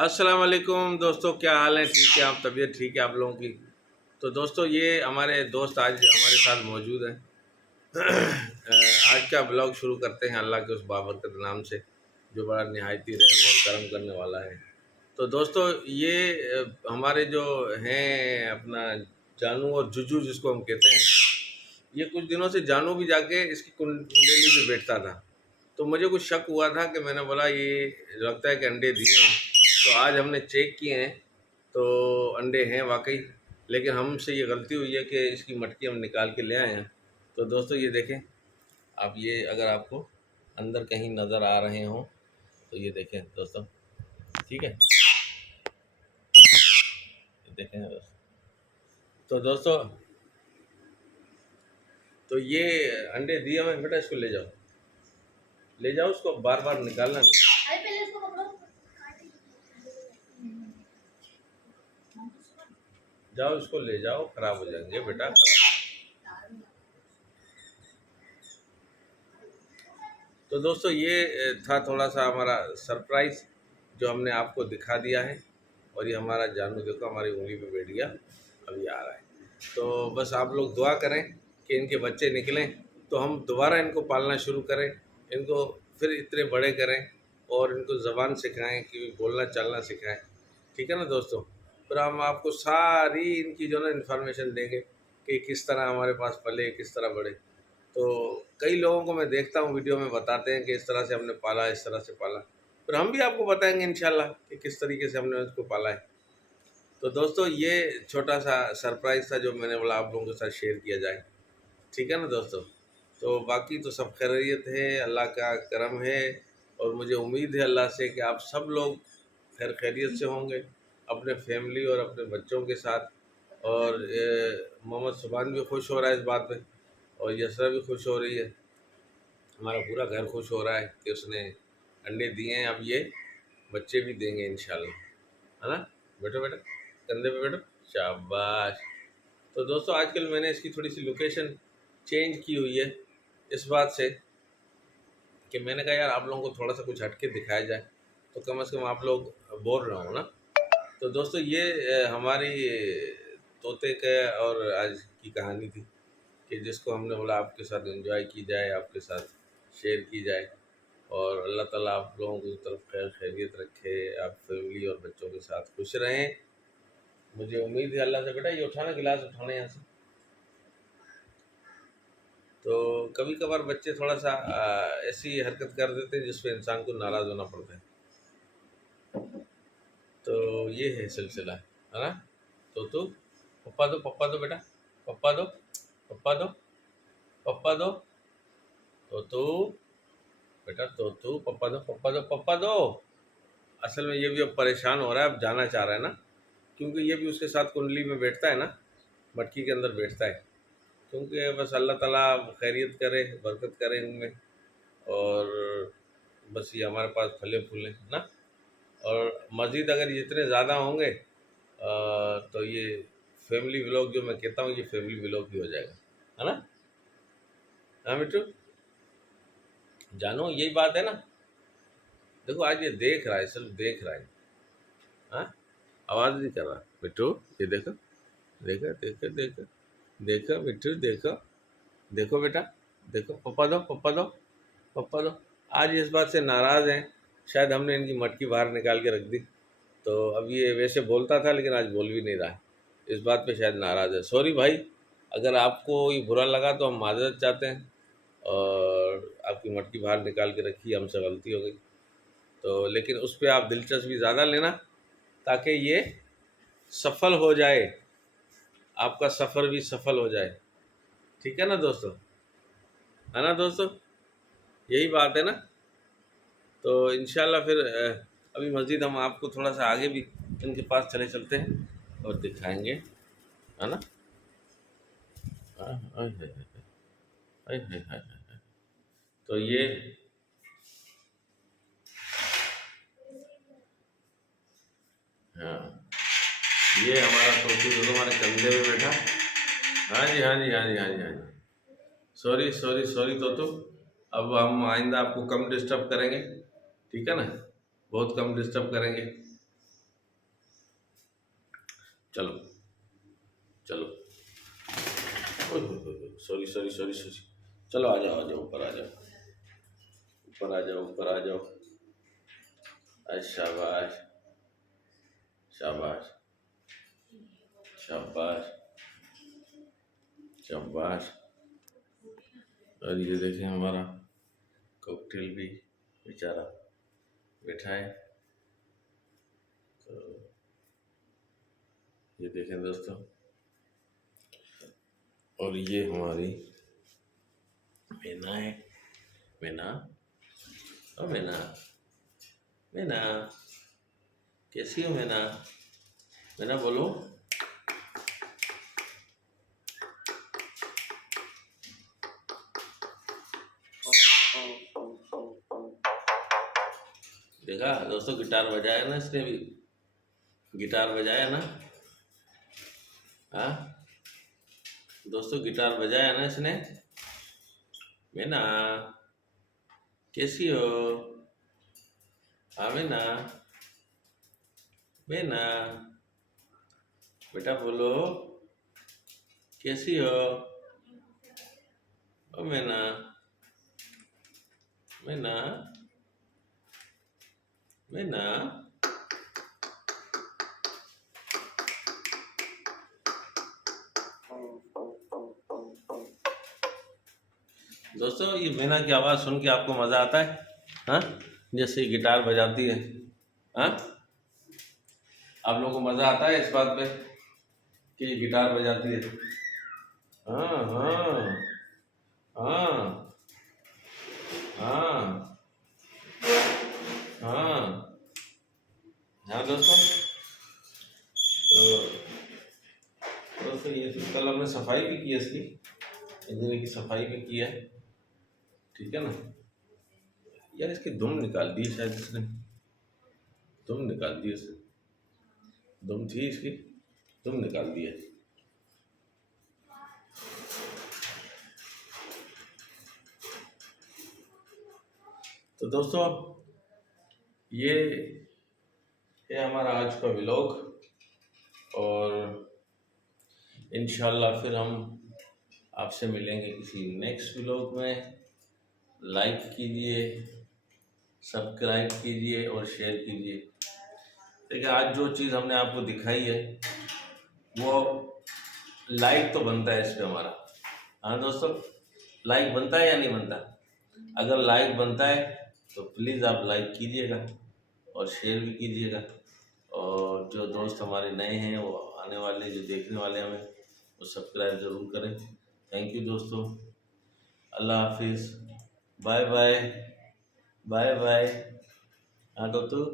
अस्सलाम वालेकुम दोस्तों, क्या हाल है? ठीक है? आप तबीयत ठीक है आप लोगों की? तो दोस्तों, ये हमारे दोस्त आज हमारे साथ मौजूद हैं। आज का ब्लॉग शुरू करते हैं अल्लाह के उस बाबरकत नाम से, जो बड़ा निहायती रहम और करम करने वाला है। तो दोस्तों, ये हमारे जो हैं अपना जानू और जुजू जिसको हम कहते हैं, ये कुछ दिनों से जानू भी जाके इसकी कुंडली भी बैठता था। तो मुझे कुछ शक हुआ था कि मैंने बोला ये लगता है कि अंडे दिए हैं। तो आज हमने चेक किए हैं, तो अंडे हैं वाकई। लेकिन हमसे ये गलती हुई है कि इसकी मटकी हम निकाल के ले आए हैं। तो दोस्तों, ये देखें आप, ये अगर आपको अंदर कहीं नज़र आ रहे हों तो ये देखें दोस्तों। ठीक है, ये देखें दोस्तों। तो दोस्तों, तो ये अंडे दिए हुए हैं। बेटा इसको ले जाओ, ले जाओ, उसको बार बार निकालना नहीं। जाओ इसको ले जाओ, खराब हो जाएंगे बेटा, खराब। तो दोस्तों, ये था थोड़ा सा हमारा सरप्राइज़ जो हमने आपको दिखा दिया है। और ये हमारा जानू देखो हमारी उंगली पे बैठ गया, अभी आ रहा है। तो बस आप लोग दुआ करें कि इनके बच्चे निकलें, तो हम दोबारा इनको पालना शुरू करें, इनको फिर इतने बड़े करें और इनको ज़बान सिखाएं कि बोलना चलना सिखाएं। ठीक है ना दोस्तों? फिर हम आपको सारी इनकी जो ना इन्फॉर्मेशन देंगे कि किस तरह हमारे पास पले, किस तरह बढ़े। तो कई लोगों को मैं देखता हूँ वीडियो में बताते हैं कि इस तरह से हमने पाला, इस तरह से पाला। फिर हम भी आपको बताएंगे इंशाल्लाह कि किस तरीके से हमने उसको पाला है। तो दोस्तों, ये छोटा सा सरप्राइज़ था जो मैंने बोला आप लोगों के साथ शेयर किया जाए। ठीक है ना दोस्तों? तो बाकी तो सब खैरियत है, अल्लाह का करम है। और मुझे उम्मीद है अल्लाह से कि आप सब लोग खैर खैरियत से होंगे, अपने फैमिली और अपने बच्चों के साथ। और मोहम्मद सुभान भी खुश हो रहा है इस बात पे, और यसरा भी खुश हो रही है। हमारा पूरा घर खुश हो रहा है कि उसने अंडे दिए हैं। अब ये बच्चे भी देंगे इंशाल्लाह, है ना? बैठो बेटा, कंधे पे बैठो, शाबाश। तो दोस्तों, आजकल मैंने इसकी थोड़ी सी लोकेशन चेंज की हुई है, इस बात से कि मैंने कहा यार आप लोगों को थोड़ा सा कुछ हटके दिखाया जाए, तो कम से कम आप लोग बोर ना हो ना। तो दोस्तों, ये हमारी तोते का और आज की कहानी थी कि जिसको हमने बोला आपके साथ एंजॉय की जाए, आपके साथ शेयर की जाए। और अल्लाह ताला आप लोगों की तरफ खैर खैरियत रखे, आप फैमिली और बच्चों के साथ खुश रहें। मुझे उम्मीद है अल्लाह से। बेटा ये उठाना, गिलास उठाना यहाँ से। तो कभी कभार बच्चे थोड़ा सा ऐसी हरकत कर देते हैं जिस पे इंसान को नाराज़ होना पड़ता है। तो ये है सिलसिला, है ना? तो पप्पा दो बेटा, पप्पा दो, पप्पा दो, पप्पा दो। तो बेटा, तो पप्पा दो, पप्पा दो, पप्पा दो। असल में ये भी अब परेशान हो रहा है, अब जाना चाह रहा है ना, क्योंकि ये भी उसके साथ कुंडली में बैठता है ना, मटकी के अंदर बैठता है। क्योंकि बस अल्लाह ताला खैरियत करे, बरकत करे इनमें। और बस ये हमारे पास फले फूलें ना। और मज़ीद अगर जितने ज़्यादा होंगे तो ये फैमिली व्लॉग जो मैं कहता हूँ, ये फैमिली व्लॉग भी हो जाएगा, है ना? हाँ मिट्टू, जानो यही बात है ना। देखो आज ये देख रहा है, सिर्फ देख रहा है। हाँ, आवाज़ नहीं कर रहा। मिट्टू ये देखो, देखो देखो देखो, देखो मिट्टू देखो, देखो बेटा, देखो, पप्पा दो, पप्पा दो, पप्पा दो। आज इस बात से नाराज़ हैं, शायद हमने इनकी मटकी बाहर निकाल के रख दी। तो अब ये वैसे बोलता था लेकिन आज बोल भी नहीं रहा है, इस बात पे शायद नाराज़ है। सॉरी भाई, अगर आपको ये बुरा लगा तो हम माज़रत चाहते हैं। और आपकी मटकी बाहर निकाल के रखी, हमसे गलती हो गई। तो लेकिन उस पे आप दिलचस्पी ज़्यादा लेना, ताकि ये सफल हो जाए, आपका सफ़र भी सफल हो जाए। ठीक है ना दोस्तों? है ना दोस्तों? यही बात है ना? तो इंशाल्लाह फिर अभी मज़ीद हम आपको थोड़ा सा आगे भी इनके पास चले चलते हैं और दिखाएंगे, है ना? हाँ, हाय हाय हाय, हाय हाय हाय हाय। तो ये हाँ, ये हमारा तोतू जो हमारे कंधे पे बैठा। हाँ जी, हाँ जी, हाँ जी, हाँ जी, हाँ जी। सॉरी सॉरी सॉरी तोतू, अब हम आइंदा आपको कम डिस्टर्ब करेंगे, ठीक है ना? बहुत कम डिस्टर्ब करेंगे। चलो चलो, सॉरी सॉरी सॉरी सॉरी, चलो आ जाओ ऊपर आ जाओ, ऊपर आ जाओ ऊपर आ जाओ। शाबाश शाबाश शाबाश शाबाश। और ये देखें हमारा कॉकटेल भी बेचारा बैठा है। तो ये देखें दोस्तों, और ये हमारी मैना है। मैना, ओ मैना, मैना कैसी हो मैना? मैना बोलो। देखा दोस्तों, गिटार बजाया ना इसने भी, गिटार बजाया ना। हाँ दोस्तों, गिटार बजाया ना इसने। मैना कैसी हो? हाँ मैना, मैना बेटा बोलो, कैसी हो? ओ मैना, मैना, मैना। दोस्तों, ये मैना की आवाज़ सुन के आपको मज़ा आता है? हाँ, जैसे गिटार बजाती है। हाँ, आप लोगों को मज़ा आता है इस बात पे कि ये गिटार बजाती है? हाँ हाँ हाँ हाँ हाँ हाँ दोस्तों। तो दोस्तों, ये तो कल हमने सफाई भी की है इसकी, इंजन की सफाई भी की है, ठीक है ना यार। इसकी दुम निकाल दी शायद इसने, दुम निकाल दी इसने, दुम थी इसकी, दुम निकाल दी है। तो दोस्तों, ये है हमारा आज का व्लॉग, और इंशाल्लाह फिर हम आपसे मिलेंगे किसी नेक्स्ट व्लॉग में। लाइक कीजिए, सब्सक्राइब कीजिए और शेयर कीजिए। देखिए, आज जो चीज़ हमने आपको दिखाई है वो लाइक तो बनता है इस पे हमारा। हाँ दोस्तों, लाइक बनता है या नहीं बनता? अगर लाइक बनता है तो प्लीज़ आप लाइक कीजिएगा और शेयर भी कीजिएगा, और जो दोस्त हमारे नए हैं वो आने वाले जो देखने वाले हमें, वो सब्सक्राइब ज़रूर करें। थैंक यू दोस्तों, अल्लाह हाफिज़, बाय बाय, बाय बाय। हाँ दोस्तों।